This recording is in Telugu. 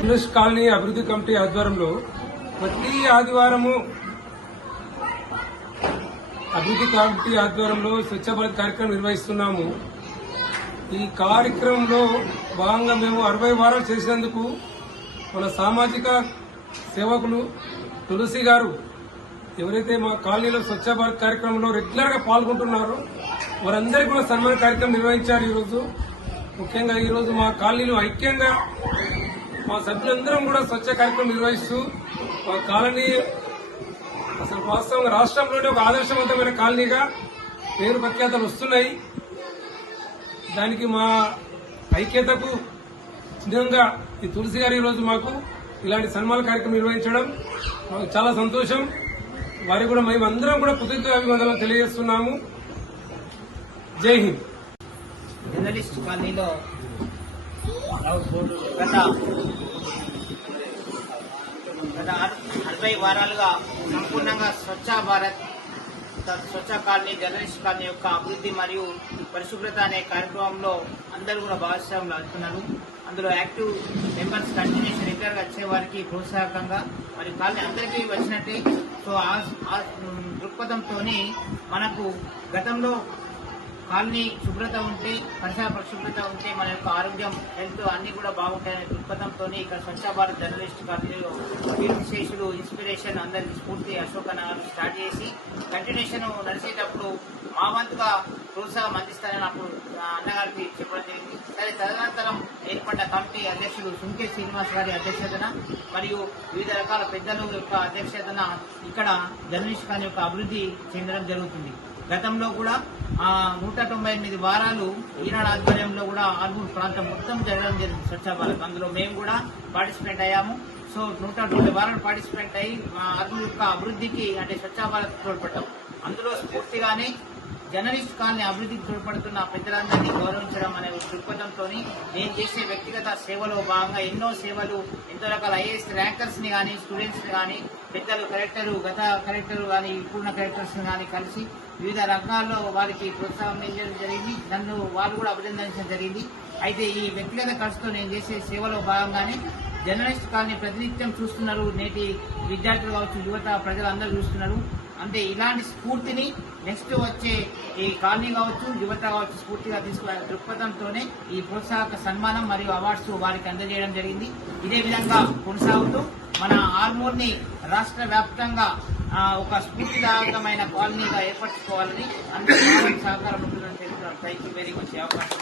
జర్నలిస్ట్ కాలనీ అభివృద్ధి కమిటీ ఆధ్వర్యంలో ప్రతి ఆదివారము అభివృద్ధి కమిటీ ఆధ్వర్యంలో స్వచ్ఛ భారత్ కార్యక్రమం నిర్వహిస్తున్నాము. ఈ కార్యక్రమంలో భాగంగా మేము అరవై వారాలు చేసినందుకు మన సామాజిక సేవకులు తులసి గారు ఎవరైతే మా కాలనీలో స్వచ్ఛ భారత్ కార్యక్రమంలో రెగ్యులర్గా పాల్గొంటున్నారో వారందరికీ కూడా సన్మాన కార్యక్రమం నిర్వహించారు ఈరోజు. ముఖ్యంగా ఈరోజు మా కాలనీలో ఐక్యంగా మా సభ్యులందరం కూడా స్వచ్ఛ కార్యక్రమం నిర్వహిస్తూ మా కాలనీ అసలు వాస్తవంగా రాష్ట్రంలోనే ఒక ఆదర్శవంతమైన కాలనీగా పేరు ప్రఖ్యాతలు వస్తున్నాయి. దానికి మా ఐక్యతకు చిహ్నంగా ఈ తులసి గారు ఈరోజు మాకు ఇలాంటి సన్మాన కార్యక్రమం నిర్వహించడం మాకు చాలా సంతోషం. వారికి కూడా మేము అందరం కూడా కృతజ్ఞత అభివందనలు తెలియజేస్తున్నాము. జై హింద్. జర్నలిస్ట్ కాలనీలో గత ముప్పై వారాలుగా సంపూర్ణంగా Swachh Bharat Swachh colony journalist colony యొక్క అభివృద్ధి మరియు పరిశుభ్రత అనే కార్యక్రమంలో అందరూ కూడా భాగస్వాములు అవుతున్నారు. అందులో యాక్టివ్ మెంబర్స్ కంటిన్యూస్ రెగ్యులర్గా వచ్చే వారికి ప్రోత్సాహకంగా మరియు కాలనీ అందరికీ వచ్చినట్టే. సో ఆ- ఆ దృక్పథంతో మనకు గతంలో కాలనీ శుభ్రత ఉంటే పరిసర పరిశుభ్రత ఉంటే మన యొక్క ఆరోగ్యం హెల్త్ అన్ని కూడా బాగుంటాయనే దృక్పథంతో ఇక్కడ స్వచ్ఛ భారత్ జర్నలిస్ట్ కాలనీలో విశేషులు ఇన్స్పిరేషన్ అందరికి స్ఫూర్తి అశోక నగర్ స్టార్ట్ చేసి కంటిన్యూషన్ నడిచేటప్పుడు మా వంతుగా ప్రోత్సాహం అందిస్తారని అప్పుడు అన్నగారికి చెప్పడం జరిగింది. సరే తదనంతరం ఏర్పడ్డ కమిటీ అధ్యక్షుడు సుంకే శ్రీనివాస్ గారి అధ్యక్షతన మరియు వివిధ రకాల పెద్దల యొక్క అధ్యక్షతన ఇక్కడ జర్నలిస్ట్ కానీ యొక్క అభివృద్ధి చెందడం జరుగుతుంది. గతంలో కూడా ఆ నూట తొంభై ఎనిమిది వారాలు ఈనాడు ఆధ్వర్యంలో కూడా ఆర్మూర్ ప్రాంతం మొత్తం జరగడం జరిగింది స్వచ్ఛ భారత్. అందులో మేము కూడా పార్టిసిపేట్ అయ్యాము. సో నూట తొంభై వారాలు పార్టిసిపేట్ అయ్యి ఆర్మూర్ యొక్క అభివృద్ధికి అంటే స్వచ్ఛ భారత్ తోడ్పడ్డాం. అందులో స్ఫూర్తిగానే జర్నలిస్ట్ కాలనీ అభివృద్ధికి తోడ్పడుతున్న పెద్దలందరినీ గౌరవించడం అనే దృక్పథంతో నేను చేసే వ్యక్తిగత సేవలో భాగంగా ఎన్నో సేవలు ఎంతో రకాల ఐఏఎస్ ర్యాంకర్స్ని కానీ స్టూడెంట్స్ని కానీ పెద్దలు కలెక్టర్లు గత కలెక్టర్లు కానీ ఇప్పుడున్న కలెక్టర్స్ని కానీ కలిసి వివిధ రంగాల్లో వారికి ప్రోత్సాహం ఇవ్వడం జరిగింది. నన్ను వాళ్ళు కూడా అభినందించడం జరిగింది. అయితే ఈ వ్యక్తిగత ఖర్చుతో నేను చేసే సేవలో భాగంగానే జర్నలిస్ట్ కాలనీ ప్రతినిత్యం చూస్తున్నారు. నేటి విద్యార్థులు కావచ్చు యువత ప్రజలందరూ చూస్తున్నారు. అంటే ఇలాంటి స్ఫూర్తిని నెక్స్ట్ వచ్చే ఈ కాలనీ కావచ్చు యువత కావచ్చు స్ఫూర్తిగా తీసుకునే దృక్పథంతోనే ఈ ప్రోత్సాహక సన్మానం మరియు అవార్డ్స్ వారికి అందజేయడం జరిగింది. ఇదే విధంగా కొనసాగుతూ మన ఆర్మూర్ని రాష్ట్ర వ్యాప్తంగా ఒక స్ఫూర్తిదాయకమైన కాలనీగా ఏర్పరచుకోవాలని అందరూ సహకారం ఉంటుందని తెలుపుతున్నాను థ్యాంక్ యూ వెరీ మచ్ అవకాశం